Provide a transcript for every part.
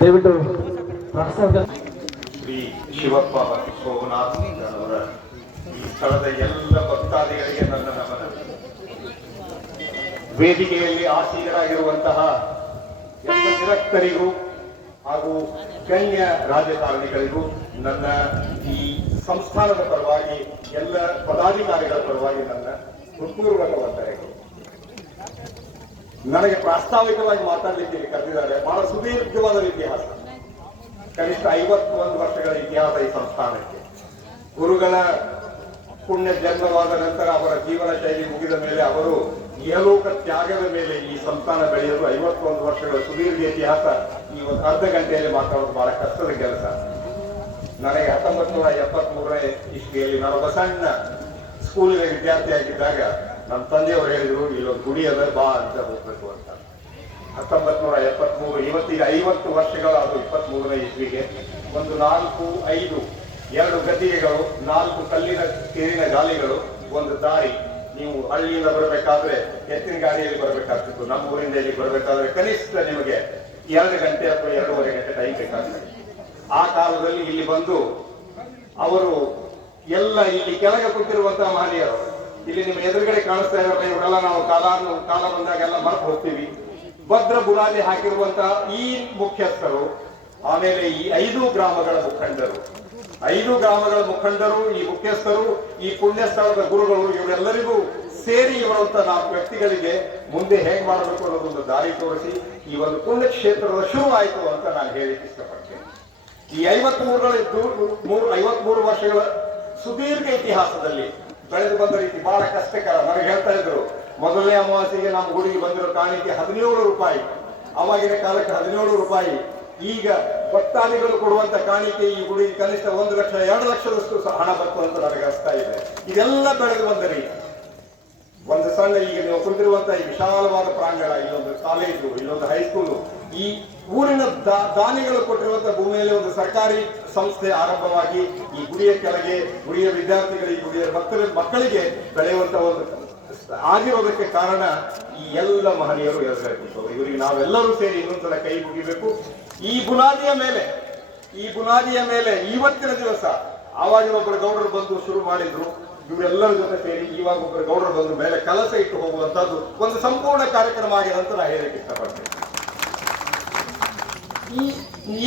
ದಯವಿಟ್ಟು ಪ್ರಾಸ್ತಾವಿಕ ಶ್ರೀ ಶಿವಪ್ಪ ಮತ್ತು ಸೋಮನಾಥ್ ಅವರ ಈ ಸ್ಥಳದ ಎಲ್ಲ ಭಕ್ತಾದಿಗಳಿಗೆ ನನ್ನ ನಮನ. ವೇದಿಕೆಯಲ್ಲಿ ಆಸೀನರಾಗಿರುವಂತಹ ಎಲ್ಲ ನಿರಕ್ತರಿಗೂ ಹಾಗೂ ಗಣ್ಯ ರಾಜಕಾರಣಿಗಳಿಗೂ ನನ್ನ ಈ ಸಂಸ್ಥಾನದ ಪರವಾಗಿ ಎಲ್ಲ ಪದಾಧಿಕಾರಿಗಳ ಪರವಾಗಿ ನನ್ನ ಹೃತ್ಪೂರ್ವಕ ವಂದನೆಗಳು. ನನಗೆ ಪ್ರಾಸ್ತಾವಿಕವಾಗಿ ಮಾತಾಡಲಿಕ್ಕೆ ಕರೆದಿದ್ದಾರೆ. ಬಹಳ ಸುದೀರ್ಘವಾದ ಇತಿಹಾಸ, ಕನಿಷ್ಠ 51 ವರ್ಷಗಳ ಇತಿಹಾಸ ಈ ಸಂಸ್ಥಾನಕ್ಕೆ. ಗುರುಗಳ ಪುಣ್ಯ ಜನ್ಮವಾದ ನಂತರ ಅವರ ಜೀವನ ಶೈಲಿ ಮುಗಿದ ಮೇಲೆ ಅವರು ಇಹಲೋಕ ತ್ಯಾಗದ ಮೇಲೆ ಈ ಸಂಸ್ಥಾನ ಬೆಳೆಯಲು 51 ವರ್ಷಗಳ ಸುದೀರ್ಘ ಇತಿಹಾಸ ಈ ಒಂದು ಅರ್ಧ ಗಂಟೆಯಲ್ಲಿ ಮಾತಾಡೋದು ಬಹಳ ಕಷ್ಟದ ಕೆಲಸ. ನನಗೆ 1973ನೇ ಇಸ್ವಿಯಲ್ಲಿ ನಾನು ಸಣ್ಣ ಸ್ಕೂಲಿನ ವಿದ್ಯಾರ್ಥಿಯಾಗಿದ್ದಾಗ ನಮ್ಮ ತಂದೆಯವರು ಹೇಳಿದ್ರು, ಇಲ್ಲೊಂದು ಗುಡಿ ಅದ ಬಾ ಅಂತ ಹೋಗ್ಬೇಕು ಅಂತ. 1973, ಇವತ್ತಿಗೆ 50 ವರ್ಷಗಳಾದ 23ನೇ ಇಸ್ವಿಗೆ ಒಂದು 4-5 2 ಗದ್ದಿಗೆಗಳು, 4 ಕಲ್ಲಿನ ಕೇರಿನ ಗಾಲಿಗಳು, ಒಂದು ದಾರಿ. ನೀವು ಹಳ್ಳಿಯಿಂದ ಬರಬೇಕಾದ್ರೆ ಎತ್ತಿನ ಗಾಡಿಯಲ್ಲಿ ಬರಬೇಕಾಗ್ತಿತ್ತು. ನಮ್ಮ ಊರಿಂದ ಇಲ್ಲಿ ಬರಬೇಕಾದ್ರೆ ಕನಿಷ್ಠ ನಿಮಗೆ 2 ಗಂಟೆ ಅಥವಾ 2.5 ಗಂಟೆ ಟೈಮ್ ಬೇಕಾಗ್ತದೆ. ಆ ಕಾಲದಲ್ಲಿ ಇಲ್ಲಿ ಬಂದು ಅವರು ಎಲ್ಲ ಇಲ್ಲಿ ಕೆಳಗೆ ಕೂತಿರುವಂತಹ ಮಹನೀಯರು, ಇಲ್ಲಿ ನಿಮ್ಮ ಎದುರುಗಡೆ ಕಾಣಿಸ್ತಾ ಇರೋಲ್ಲ, ಇವರೆಲ್ಲ ನಾವು ಕಾಲ ಬಂದಾಗೆಲ್ಲ ಮರೆತು ಹೋಗ್ತೀವಿ. ಭದ್ರ ಬುನಾದಿ ಹಾಕಿರುವಂತಹ ಈ ಮುಖ್ಯಸ್ಥರು, ಆಮೇಲೆ ಈ 5 ಗ್ರಾಮಗಳ ಮುಖಂಡರು, 5 ಗ್ರಾಮಗಳ ಮುಖಂಡರು, ಈ ಮುಖ್ಯಸ್ಥರು, ಈ ಪುಣ್ಯ ಸ್ಥಳದ ಗುರುಗಳು, ಇವರೆಲ್ಲರಿಗೂ ಸೇರಿ ಇರುವಂತ 4 ವ್ಯಕ್ತಿಗಳಿಗೆ ಮುಂದೆ ಹೇಗೆ ಮಾಡಬೇಕು ಅನ್ನೋದೊಂದು ದಾರಿ ತೋರಿಸಿ ಈ ಒಂದು ಪುಣ್ಯಕ್ಷೇತ್ರದ ಶುರು ಆಯಿತು ಅಂತ ನಾನು ಹೇಳಿಕ್ಕೆ ಇಷ್ಟಪಡ್ತೇನೆ. ಈ 53 ವರ್ಷಗಳ ಸುದೀರ್ಘ ಇತಿಹಾಸದಲ್ಲಿ ಬೆಳೆದು ಬಂದ ರೀತಿ ಬಹಳ ಕಷ್ಟಕರ. ನನಗೆ ಹೇಳ್ತಾ ಇದ್ರು, ಮೊದಲನೇ ಅಮಾವಾಸ್ಯೆಗೆ ನಮ್ಮ ಗುಡಿಗೆ ಬಂದಿರೋ ಕಾಣಿಕೆ 17 ರೂಪಾಯಿ. ಅವಾಗಿನ ಕಾಲಕ್ಕೆ 17 ರೂಪಾಯಿ. ಈಗ ಭಕ್ತಾದಿಗಳು ಕೊಡುವಂತ ಕಾಣಿಕೆ ಈ ಗುಡಿಗೆ ಕನಿಷ್ಠ 1 ಲಕ್ಷ 2 ಲಕ್ಷದಷ್ಟು ಹಣ ಬಂತು ಅಂತ ನನಗೆ ಅನಿಸ್ತಾ ಇದೆ. ಇದೆಲ್ಲ ಬೆಳೆದು ಬಂದ ರೀತಿ ಒಂದು ಸಣ್ಣ, ಈಗ ನೀವು ಕುಂತಿರುವಂತಹ ಈ ವಿಶಾಲವಾದ ಪ್ರಾಂಗಣ, ಇಲ್ಲೊಂದು ಕಾಲೇಜು, ಇಲ್ಲೊಂದು ಹೈಸ್ಕೂಲು, ಈ ಊರಿನ ದಾನಿಗಳು ಕೊಟ್ಟಿರುವಂತಹ ಭೂಮಿಯಲ್ಲಿ ಒಂದು ಸರ್ಕಾರಿ ಸಂಸ್ಥೆ ಆರಂಭವಾಗಿ ಈ ಗುಡಿಯ ಕೆಳಗೆ ಗುಡಿಯ ವಿದ್ಯಾರ್ಥಿಗಳಿಗೆ, ಗುಡಿಯ ಮಕ್ಕಳಿಗೆ ಬೆಳೆಯುವಂತ ಒಂದು ಆಗಿರೋದಕ್ಕೆ ಕಾರಣ ಈ ಎಲ್ಲ ಮಹನೀಯರು ಎದುರಾಗಿತ್ತು. ಇವರಿಗೆ ನಾವೆಲ್ಲರೂ ಸೇರಿ ಇನ್ನೊಂದ್ಸಲ ಕೈ ಮುಗಿಬೇಕು. ಈ ಬುನಾದಿಯ ಮೇಲೆ ಇವತ್ತಿನ ದಿವಸ ಆವಾಗಿನ ಒಬ್ಬರು ಗೌಡರು ಬಂದು ಶುರು ಮಾಡಿದ್ರು. ಇವರೆಲ್ಲರ ಜೊತೆ ಸೇರಿ ಇವಾಗ ಒಬ್ಬರು ಗೌಡರು ಬಂದು ಮೇಲೆ ಕಲಸ ಇಟ್ಟು ಹೋಗುವಂತದ್ದು ಒಂದು ಸಂಪೂರ್ಣ ಕಾರ್ಯಕ್ರಮ ಆಗಿದೆ ಅಂತ ನಾನು ಹೇಳಕ್ಕೆ ಇಷ್ಟಪಡ್ತೇನೆ.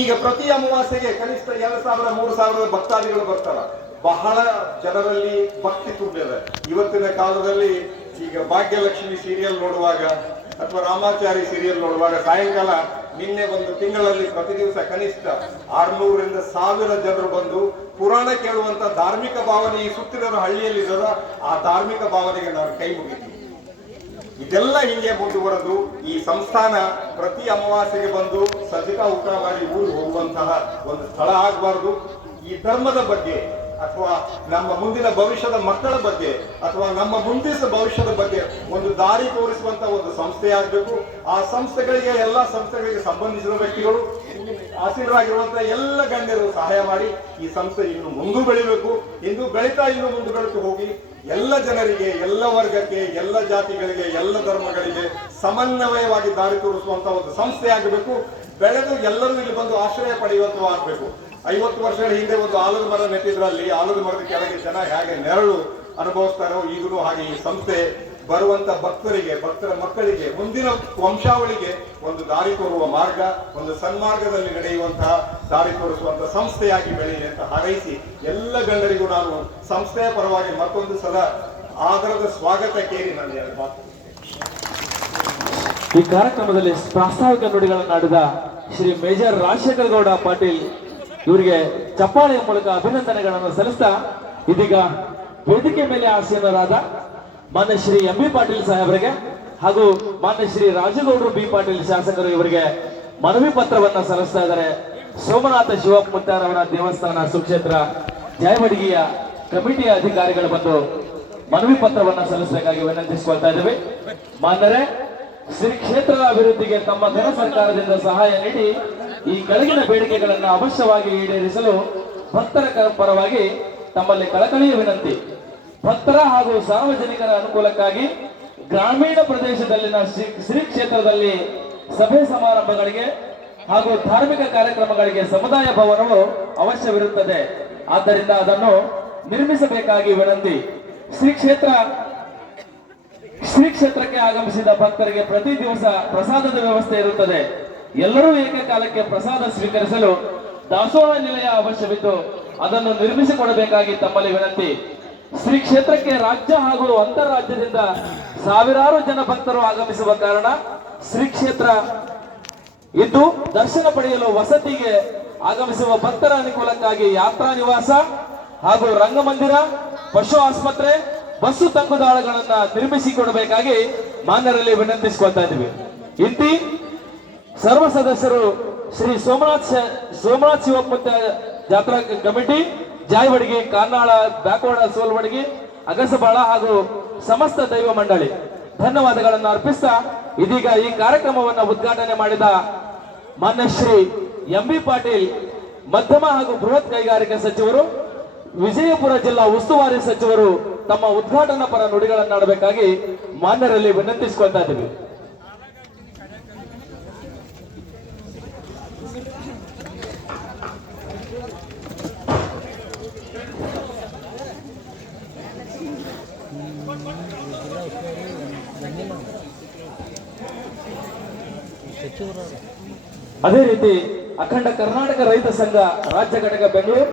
ಈಗ ಪ್ರತಿ ಅಮಾವಾಸ್ಯೆಗೆ ಕನಿಷ್ಠ 2,000-3,000 ಭಕ್ತಾದಿಗಳು ಬರ್ತಾರ. ಬಹಳ ಜನರಲ್ಲಿ ಭಕ್ತಿ ತುಂಬಿದೆ. ಇವತ್ತಿನ ಕಾಲದಲ್ಲಿ ಈಗ ಭಾಗ್ಯಲಕ್ಷ್ಮಿ ಸೀರಿಯಲ್ ನೋಡುವಾಗ ಅಥವಾ ರಾಮಾಚಾರಿ ಸೀರಿಯಲ್ ನೋಡುವಾಗ ಸಾಯಂಕಾಲ ನಿನ್ನೆ ಒಂದು ತಿಂಗಳಲ್ಲಿ ಪ್ರತಿ ದಿವಸ ಕನಿಷ್ಠ 600ರಿಂದ 1000 ಜನರು ಬಂದು ಪುರಾಣ ಕೇಳುವಂತ ಧಾರ್ಮಿಕ ಭಾವನೆ ಈ ಸುತ್ತಿನ ಹಳ್ಳಿಯಲ್ಲಿ ಇರೋದ ಆ ಧಾರ್ಮಿಕ ಭಾವನೆಗೆ ನಾನು ಕೈ ಮುಗಿತೀನಿ. ಇದೆಲ್ಲ ಹಿಂಗೆ ಮುಂದುವರೆದು ಈ ಸಂಸ್ಥಾನ ಪ್ರತಿ ಅಮಾವಾಸ್ಯೆಗೆ ಬಂದು ಸಜಿಕಾ ಊಟ ಮಾಡಿ ಊರಿಗೆ ಹೋಗುವಂತಹ ಒಂದು ಸ್ಥಳ ಆಗಬಾರ್ದು. ಈ ಧರ್ಮದ ಬಗ್ಗೆ ಅಥವಾ ನಮ್ಮ ಮುಂದಿನ ಭವಿಷ್ಯದ ಮಕ್ಕಳ ಬಗ್ಗೆ ಅಥವಾ ನಮ್ಮ ಮುಂದಿನ ಭವಿಷ್ಯದ ಬಗ್ಗೆ ಒಂದು ದಾರಿ ತೋರಿಸುವಂತ ಒಂದು ಸಂಸ್ಥೆ ಆಗಬೇಕು. ಆ ಸಂಸ್ಥೆಗಳಿಗೆ, ಎಲ್ಲ ಸಂಸ್ಥೆಗಳಿಗೆ ಸಂಬಂಧಿಸಿದ ವ್ಯಕ್ತಿಗಳು, ಆಸೀನರಾಗಿರುವಂತಹ ಎಲ್ಲ ಗಣ್ಯರು ಸಹಾಯ ಮಾಡಿ ಈ ಸಂಸ್ಥೆ ಇನ್ನು ಮುಂದೆ ಬೆಳಿಬೇಕು. ಇನ್ನು ಮುಂದೆ ಬೆಳೆದು ಹೋಗಿ ಎಲ್ಲ ಜನರಿಗೆ, ಎಲ್ಲ ವರ್ಗಕ್ಕೆ, ಎಲ್ಲ ಜಾತಿಗಳಿಗೆ, ಎಲ್ಲ ಧರ್ಮಗಳಿಗೆ ಸಮನ್ವಯವಾಗಿ ದಾರಿ ತೋರಿಸುವಂತ ಒಂದು ಸಂಸ್ಥೆ ಆಗಬೇಕು. ಬೆಳೆದು ಎಲ್ಲರೂ ಇಲ್ಲಿ ಬಂದು ಆಶ್ರಯ ಪಡೆಯುವಂತ ಆಗಬೇಕು. 50 ವರ್ಷಗಳ ಹಿಂದೆ ಒಂದು ಆಲದ ಮರ ನೆಟ್ಟಿದ್ರಲ್ಲಿ ಆಲದ ಮರದ ಕೆಳಗೆ ಜನ ಹೇಗೆ ನೆರಳು ಅನುಭವಿಸ್ತಾರೋ ಈಗಲೂ ಹಾಗೆ ಈ ಸಂಸ್ಥೆ ಬರುವಂತ ಭಕ್ತರಿಗೆ, ಭಕ್ತರ ಮಕ್ಕಳಿಗೆ, ಮುಂದಿನ ವಂಶಾವಳಿಗೆ ಒಂದು ದಾರಿ ತೋರುವ ಮಾರ್ಗ, ಒಂದು ಸನ್ಮಾರ್ಗದಲ್ಲಿ ನಡೆಯುವಂತಹ ದಾರಿ ತೋರಿಸುವಂತಹ ಸಂಸ್ಥೆಯಾಗಿ ಬೆಳೆಯಲಿ ಅಂತ ಹಾರೈಸಿ ಎಲ್ಲ ಗಣ್ಯರಿಗೂ ನಾನು ಸಂಸ್ಥೆಯ ಪರವಾಗಿ ಮತ್ತೊಂದು ಸಲ ಆದರದ ಸ್ವಾಗತ ಕೇಳಿ ನಾನು ಈ ಕಾರ್ಯಕ್ರಮದಲ್ಲಿ ಪ್ರಾಸ್ತಾವಿಕ ನುಡಿಗಳನ್ನಾಡಿದ ಶ್ರೀ ಮೇಜರ್ ರಾಜಶೇಖರ ಗೌಡ ಪಾಟೀಲ್ ಇವರಿಗೆ ಚಪ್ಪಾಳೆಯ ಮೂಲಕ ಅಭಿನಂದನೆಗಳನ್ನು ಸಲ್ಲಿಸ್ತಾ, ಇದೀಗ ವೇದಿಕೆ ಮೇಲೆ ಆಸೀನರಾದ ಮಾನ್ಯ ಶ್ರೀ ಎಂ ಬಿ ಪಾಟೀಲ್ ಸಾಹೇಬರಿಗೆ ಹಾಗೂ ಮಾನ್ಯ ಶ್ರೀ ರಾಜಗೌಡರು ಬಿ ಪಾಟೀಲ್ ಶಾಸಕರು ಇವರಿಗೆ ಮನವಿ ಪತ್ರವನ್ನ ಸಲ್ಲಿಸ್ತಾ ಇದ್ದಾರೆ. ಸೋಮನಾಥ ಶಿವಪ್ಪ ಮುತ್ತಾರವರ ದೇವಸ್ಥಾನ ಸುಕ್ಷೇತ್ರ ಜಯಮಡಿಗೆಯ ಕಮಿಟಿಯ ಅಧಿಕಾರಿಗಳು ಬಂದು ಮನವಿ ಪತ್ರವನ್ನ ಸಲ್ಲಿಸಬೇಕಾಗಿ ವಿನಂತಿಸಿಕೊಳ್ತಾ ಇದ್ದೇವೆ. ಮಾನ್ಯರೇ, ಶ್ರೀ ಕ್ಷೇತ್ರದ ಅಭಿವೃದ್ಧಿಗೆ ತಮ್ಮ ಘನ ಸರ್ಕಾರದಿಂದ ಸಹಾಯ ನೀಡಿ ಈ ಕೆಳಗಿನ ಬೇಡಿಕೆಗಳನ್ನು ಅವಶ್ಯವಾಗಿ ಈಡೇರಿಸಲು ಭಕ್ತರ ಪರವಾಗಿ ತಮ್ಮಲ್ಲಿ ಕಳಕಳಿಯ ವಿನಂತಿ. ಭಕ್ತರ ಹಾಗೂ ಸಾರ್ವಜನಿಕರ ಅನುಕೂಲಕ್ಕಾಗಿ ಗ್ರಾಮೀಣ ಪ್ರದೇಶದಲ್ಲಿನ ಶ್ರೀ ಕ್ಷೇತ್ರದಲ್ಲಿ ಸಭೆ ಸಮಾರಂಭಗಳಿಗೆ ಹಾಗೂ ಧಾರ್ಮಿಕ ಕಾರ್ಯಕ್ರಮಗಳಿಗೆ ಸಮುದಾಯ ಭವನವು ಅವಶ್ಯವಿರುತ್ತದೆ. ಆದ್ದರಿಂದ ಅದನ್ನು ನಿರ್ಮಿಸಬೇಕಾಗಿ ವಿನಂತಿ. ಶ್ರೀ ಕ್ಷೇತ್ರಕ್ಕೆ ಆಗಮಿಸಿದ ಭಕ್ತರಿಗೆ ಪ್ರತಿ ದಿವಸ ಪ್ರಸಾದದ ವ್ಯವಸ್ಥೆ ಇರುತ್ತದೆ. ಎಲ್ಲರೂ ಏಕಕಾಲಕ್ಕೆ ಪ್ರಸಾದ ಸ್ವೀಕರಿಸಲು ದಾಸೋಹ ನಿಲಯ ಅವಶ್ಯವಿದ್ದು ಅದನ್ನು ನಿರ್ಮಿಸಿಕೊಡಬೇಕಾಗಿ ತಮ್ಮಲ್ಲಿ ವಿನಂತಿ. ಶ್ರೀ ಕ್ಷೇತ್ರಕ್ಕೆ ರಾಜ್ಯ ಹಾಗೂ ಅಂತರ್ರಾಜ್ಯದಿಂದ ಸಾವಿರಾರು ಜನ ಭಕ್ತರು ಆಗಮಿಸುವ ಕಾರಣ ಶ್ರೀ ಕ್ಷೇತ್ರ ಇದ್ದು ದರ್ಶನ ಪಡೆಯಲು ವಸತಿಗೆ ಆಗಮಿಸುವ ಭಕ್ತರ ಅನುಕೂಲಕ್ಕಾಗಿ ಯಾತ್ರಾ ನಿವಾಸ ಹಾಗೂ ರಂಗಮಂದಿರ, ಪಶು ಆಸ್ಪತ್ರೆ, ಬಸ್ಸು ತಂಗುದಾಳಗಳನ್ನ ನಿರ್ಮಿಸಿಕೊಡಬೇಕಾಗಿ ಮಾನ್ಯರಲ್ಲಿ ವಿನಂತಿಸಿಕೊಳ್ತಾ ಇದ್ದೀವಿ. ಇಂತಿ ಸರ್ವ ಸದಸ್ಯರು ಶ್ರೀ ಸೋಮನಾಥ್ ಶಿವಮೂರ್ತಿ ಜಾತ್ರಾ ಕಮಿಟಿ, ಜಾಯವಡಿಗೆ, ಕಾರ್ನಾಳ, ಬ್ಯಾಕ್ವಾಡ, ಸೋಲ್ವಡಿಗೆ, ಅಗಸಬಾಳ ಹಾಗೂ ಸಮಸ್ತ ದೈವ ಮಂಡಳಿ ಧನ್ಯವಾದಗಳನ್ನು ಅರ್ಪಿಸ್ತಾ ಇದೀಗ ಈ ಕಾರ್ಯಕ್ರಮವನ್ನು ಉದ್ಘಾಟನೆ ಮಾಡಿದ ಮಾನ್ಯ ಶ್ರೀ ಎಂ.ಬಿ. ಪಾಟೀಲ್ ಮಧ್ಯಮ ಹಾಗೂ ಬೃಹತ್ ಕೈಗಾರಿಕಾ ಸಚಿವರು, ವಿಜಯಪುರ ಜಿಲ್ಲಾ ಉಸ್ತುವಾರಿ ಸಚಿವರು ತಮ್ಮ ಉದ್ಘಾಟನಾ ಪರ ನುಡಿಗಳನ್ನಾಡಬೇಕಾಗಿ ಮಾನ್ಯರಲ್ಲಿ ವಿನಂತಿಸಿಕೊಳ್ತಾ ಇದ್ದೀವಿ. ಅದೇ ರೀತಿ ಅಖಂಡ ಕರ್ನಾಟಕ ರೈತ ಸಂಘ ರಾಜ್ಯ ಘಟಕ ಬೆಂಗಳೂರು